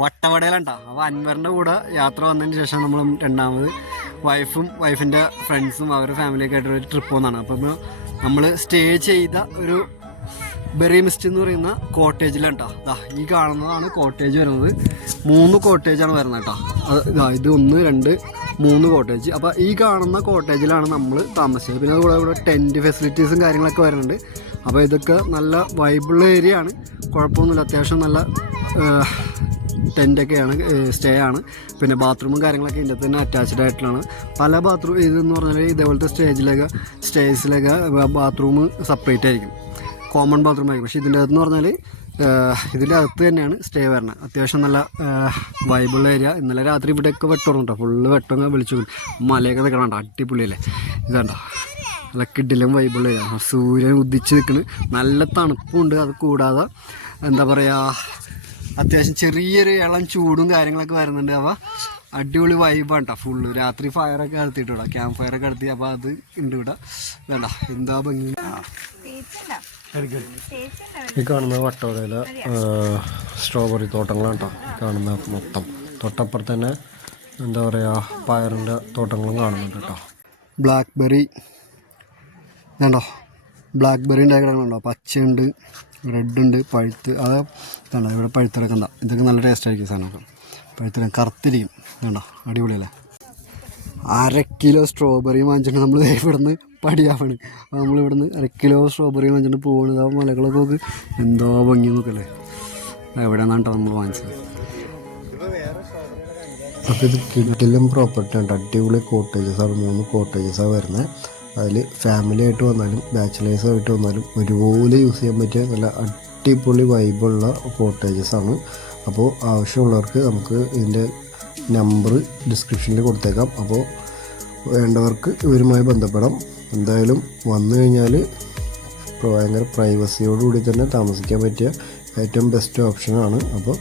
വട്ടവടയിലുണ്ടോ. അപ്പോൾ അൻവറിൻ്റെ കൂടെ യാത്ര വന്നതിന് ശേഷം നമ്മൾ രണ്ടാമത് വൈഫിൻ്റെ ഫ്രണ്ട്സും അവരുടെ ഫാമിലിയൊക്കെ ആയിട്ടൊരു ട്രിപ്പ് പോകുന്നതാണ്. അപ്പം നമ്മൾ സ്റ്റേ ചെയ്ത ഒരു ബെറി മിസ്റ്റ് എന്ന് പറയുന്ന കോട്ടേജിലാണ് കേട്ടോ. ഈ കാണുന്നതാണ് കോട്ടേജ് വരുന്നത്. 3 കോട്ടേജാണ് വരുന്നത് കേട്ടോ. ഇത് 1, 2, 3 കോട്ടേജ്. അപ്പോൾ ഈ കാണുന്ന കോട്ടേജിലാണ് നമ്മൾ താമസിച്ചത്. പിന്നെ അതുകൂടെ ഇവിടെ ടെൻറ്റ് ഫെസിലിറ്റീസും കാര്യങ്ങളൊക്കെ വരുന്നുണ്ട്. അപ്പോൾ ഇതൊക്കെ നല്ല വൈബിൾ ഏരിയ ആണ്, കുഴപ്പമൊന്നുമില്ല. അത്യാവശ്യം നല്ല ടെൻറ്റൊക്കെയാണ്, സ്റ്റേ ആണ്. പിന്നെ ബാത്റൂമും കാര്യങ്ങളൊക്കെ ഇതിൻ്റെ തന്നെ അറ്റാച്ച്ഡ് ആയിട്ടുള്ളതാണ്. പല ബാത്റൂം ഇതെന്ന് പറഞ്ഞാൽ ഇതേപോലത്തെ സ്റ്റേജിലൊക്കെ ബാത്റൂം സെപ്പറേറ്റ് ആയിരിക്കും, കോമൺ ബാത്റൂം ആയിരിക്കും. പക്ഷേ ഇതിൻ്റെ അകത്തെന്ന് പറഞ്ഞാൽ ഇതിൻ്റെ അകത്ത് തന്നെയാണ് സ്റ്റേ വരുന്നത്. അത്യാവശ്യം നല്ല വൈബിൾ ഏരിയ. ഇന്നലെ രാത്രി ഇവിടെയൊക്കെ വെട്ടം കേട്ടോ, ഫുള്ള് വെട്ടം വിളിച്ചു. മലയൊക്കെ നിൽക്കണം കേട്ടോ, അടിപൊളിയല്ലേ. ഇതാണ്ടോ നല്ല കിടിലം വൈബിൾ ഏരിയ. സൂര്യൻ ഉദിച്ച് നിൽക്കുന്നു, നല്ല തണുപ്പുണ്ട്. അത് കൂടാതെ എന്താ പറയുക, അത്യാവശ്യം ചെറിയൊരു ഇളം ചൂടും കാര്യങ്ങളൊക്കെ വരുന്നുണ്ട്. അപ്പോൾ അടിപൊളി വൈബാണ് കേട്ടോ ഫുള്ള്. രാത്രി ഫയറൊക്കെ നടത്തിയിട്ടോ, ക്യാമ്പ് ഫയറൊക്കെ നടത്തി. അപ്പോൾ അത് ഉണ്ട് ഇവിടെ. വേണ്ട എന്താ ഭംഗി. ഈ കാണുന്ന വട്ടവടയിലെ സ്ട്രോബെറി തോട്ടങ്ങളാണ് കേട്ടോ കാണുന്ന മൊത്തം. തൊട്ടപ്പുറത്ത് തന്നെ എന്താ പറയുക, പയറിൻ്റെ തോട്ടങ്ങളും കാണുന്നുണ്ട് കേട്ടോ. ബ്ലാക്ക്ബെറി ഇതുണ്ടോ, ബ്ലാക്ക്ബെറി ഉണ്ടാക്കണോ, പച്ചയുണ്ട്, റെഡ് ഉണ്ട്, പഴുത്ത്. അത് ഇതുണ്ടോ ഇവിടെ പഴുത്തിറക്കണ്ട. ഇതൊക്കെ നല്ല ടേസ്റ്റ് ആയിരിക്കും സാധനമൊക്കെ. പഴുത്തിറക്കം കറുത്തിരിക്കും. ഇതുണ്ടോ അടിപൊളിയല്ലേ. 1/2 കിലോ സ്ട്രോബെറി വാങ്ങിച്ചിട്ട് നമ്മൾ ഇവിടുന്ന് പടിയാവാണ്. അപ്പോൾ നമ്മളിവിടുന്ന് 1/2 കിലോ സ്ട്രോബെറി വാങ്ങിച്ചിട്ട് പോകുന്നത്. ആ മലകളൊക്കെ നോക്ക്, എന്തോ ഭംഗി നോക്കല്ലേ. എവിടെ നിന്നാണ് നമ്മൾ വാങ്ങിച്ചത്. അപ്പോൾ ഇത് കിടിലം പ്രോപ്പർട്ടി ഉണ്ട്. അടിപൊളി കോട്ടേജസാണ്. 3 കോട്ടേജസാണ് വരുന്നത്. അതിൽ ഫാമിലി ആയിട്ട് വന്നാലും ബാച്ചിലേഴ്സായിട്ട് വന്നാലും ഒരുപോലെ യൂസ് ചെയ്യാൻ പറ്റിയ നല്ല അടിപൊളി വൈബുള്ള കോട്ടേജസാണ്. അപ്പോൾ ആവശ്യമുള്ളവർക്ക് നമുക്ക് ഇതിൻ്റെ നമ്പർ ഡിസ്ക്രിപ്ഷനിൽ കൊടുത്തേക്കാം. അപ്പോൾ വേണ്ടവർക്ക് ഇവരുമായി ബന്ധപ്പെടാം. എന്തായാലും വന്നു കഴിഞ്ഞാൽ ഭയങ്കര പ്രൈവസിയോടുകൂടി തന്നെ താമസിക്കാൻ പറ്റിയ ഏറ്റവും ബെസ്റ്റ് ഓപ്ഷനാണ്. അപ്പോൾ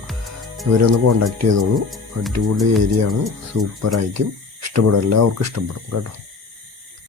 ഇവരൊന്ന് കോൺടാക്റ്റ് ചെയ്തോളൂ. അടിപൊളി ഏരിയ ആണ്, സൂപ്പറായിരിക്കും, ഇഷ്ടപ്പെടും, എല്ലാവർക്കും ഇഷ്ടപ്പെടും കേട്ടോ.